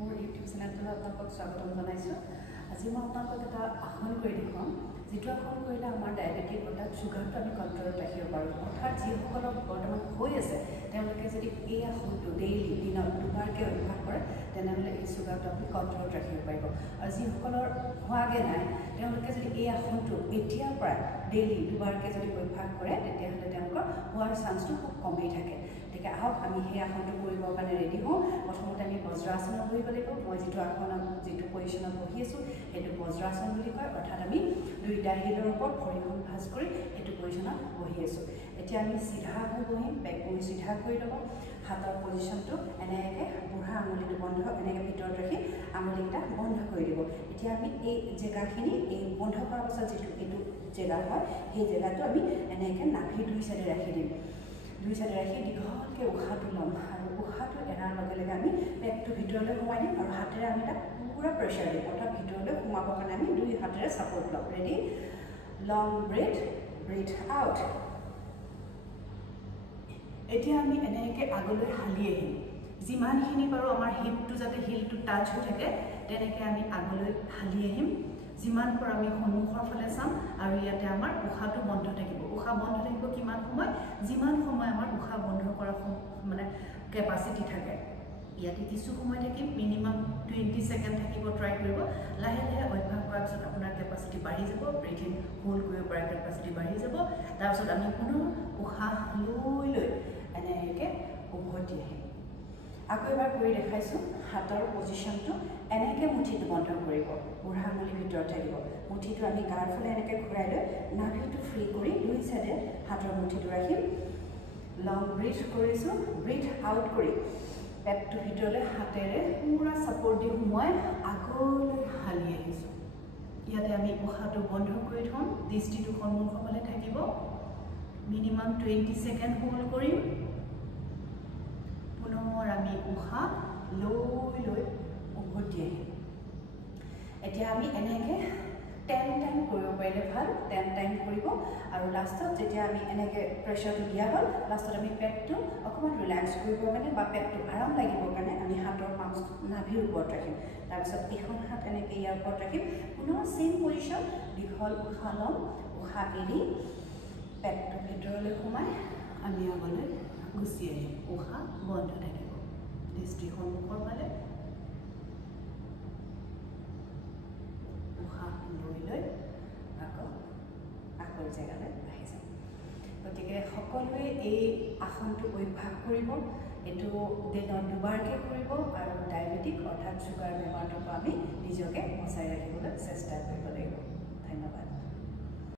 মোৰ ইউটিউব চেনেলটোলৈ আপোনালোকক স্বাগতম জনাইছোঁ। আজি মই আপোনালোকক এটা আসন কৰি দেখুৱাম, যিটো আসন কৰিলে আমাৰ ডায়েবেটিক অৰ্থাৎ চুগাৰটো আমি কণ্ট্ৰলত ৰাখিব পাৰোঁ। অৰ্থাৎ যিসকলৰ বৰ্তমান হৈ আছে তেওঁলোকে যদি এই আসনটো ডেইলি দিনত দুবাৰকৈ অভ্যাস কৰে তেনেহ'লে এই চুগাৰটো আপুনি কণ্ট্ৰলত ৰাখিব পাৰিব। আৰু যিসকলৰ হোৱাগৈ নাই তেওঁলোকে যদি এই আসনটো এতিয়াৰ পৰা ডেইলি দুবাৰকৈ যদি অভ্যাস কৰে তেতিয়াহ'লে তেওঁলোকৰ হোৱাৰ চান্সটো খুব কমেই থাকে। গতিকে আহক আমি সেই আসনটো কৰিবৰ কাৰণে ৰেডি হওঁ। প্ৰথমতে আমি বজ্ৰাসনত বহিব লাগিব। মই যিটো আসনত যিটো পজিশ্যনত বহি আছোঁ সেইটো বজ্ৰাসন বুলি কয়, অৰ্থাৎ আমি দুইটা শিলৰ ওপৰত ভৰিখন ভাঁজ কৰি সেইটো পজিশ্যনত বহি আছোঁ। এতিয়া আমি চিধা হৈ বহিম, বেকবোৰ চিধা কৰি ল'ব, হাতৰ পজিশ্যনটো এনেকৈ বুঢ়া আঙুলিটো বন্ধ এনেকৈ ভিতৰত ৰাখি আঙুলিকেইটা বন্ধ কৰি দিব। এতিয়া আমি এই জেগাখিনি এই বন্ধ কৰাৰ পাছত যিটো এইটো জেগা হয় সেই জেগাটো আমি এনেকৈ নাভি দুই চাইডে ৰাখি দিম। দুই চাইডে ৰাখি দীঘলকৈ উশাহটো ল'ম আৰু উশাহটো এৰাৰ লগে লগে আমি পেটটো ভিতৰলৈ সোমাই দিম আৰু হাতেৰে আমি তাক পুৰা প্ৰেছাৰ দিম। অৰ্থাৎ ভিতৰলৈ সোমাবৰ কাৰণে আমি দুই হাতেৰে ছাপৰ্ট ল'ম। ৰেডি? লং ব্ৰেথ, ব্ৰেথ আউট। এতিয়া আমি এনেকৈ আগলৈ হালি আহিম। যিমানখিনি পাৰোঁ আমাৰ হিপটো যাতে হিলটো টাচ হৈ থাকে তেনেকৈ আমি আগলৈ হালি আহিম। যিমান পাৰোঁ আমি সন্মুখৰ ফালে চাম আৰু ইয়াতে আমাৰ উশাহটো বন্ধ থাকিব। উশাহ বন্ধ থাকিব কিমান সময়? যিমান সময় আমাৰ উশাহ বন্ধ কৰা মানে কেপাচিটি থাকে। ইয়াতে কিছু সময় থাকিম, মিনিমাম 20 ছেকেণ্ড থাকিব, ট্ৰাই কৰিব। লাহে লাহে অভ্যাস কৰাৰ পিছত আপোনাৰ কেপাচিটি বাঢ়ি যাব, ব্ৰিথিং হোল্ড কৰিব পৰা কেপাচিটি বাঢ়ি যাব। তাৰপিছত আমি পুনৰ উশাহ লৈ লৈ এনেকৈ উভতি আহিম। আকৌ এবাৰ কৰি দেখাইছোঁ। হাতৰ পজিশ্যনটো এনেকৈ মুঠিটো বন্ধ কৰিব, বুঢ়া আঙুলি ভিতৰত থাকিব। মুঠিটো আমি গাৰ ফালে এনেকৈ ঘূৰাই লৈ নাভিটো ফ্ৰী কৰি দুই চাইডে হাতৰ মুঠিটো ৰাখিম। লং ব্ৰিথ কৰিছোঁ, ব্ৰিথ আউট কৰি পেটটো ভিতৰলৈ হাতেৰে পুৰা ছাপৰ্ট দি সোমোৱাই আগলৈ হালি আহিছোঁ। ইয়াতে আমি উশাহটো বন্ধ কৰি থ'ম, দৃষ্টিটো সন্মুখৰ ফালে থাকিব। মিনিমাম 20 ছেকেণ্ড হোল্ড কৰিম। পুনৰ আমি উশাহ লৈ লৈ উভতি আহিম। এতিয়া আমি এনেকৈ 10 টাইম কৰিব পাৰিলে ভাল, 10 টাইম কৰিব। আৰু লাষ্টত যেতিয়া আমি এনেকৈ প্ৰেছাৰটো দিয়া হ'ল, লাষ্টত আমি পেটটো অকণমান ৰিলেক্স কৰিবৰ কাৰণে বা পেটটো আৰাম লাগিবৰ কাৰণে আমি হাতৰ পাঁচটো নাভিৰ ওপৰত ৰাখিম। তাৰপিছত এইখন হাত এনেকৈ ইয়াৰ ওপৰত ৰাখিম। পুনৰ ছেইম পজিশ্যন, দীঘল উশাহ ল'ম, উশাহ এৰি পেটটো ভিতৰলৈ সোমাই আমি আগলৈ গুচি আহিম। উশাহ বন্ধ থাকিব, দৃষ্টি সন্মুখৰ ফালে। উশাহ লৈ লৈ আকৌ আগৰ জেগালৈ আহি যাম। গতিকে সকলোৱে এই আসনটো অভ্যাস কৰিব। এইটো দিনত দুবাৰকৈ কৰিব আৰু ডায়েবেটিক অৰ্থাৎ চুগাৰ বেমাৰটোৰ পৰা আমি নিজকে বচাই ৰাখিবলৈ চেষ্টা কৰিব।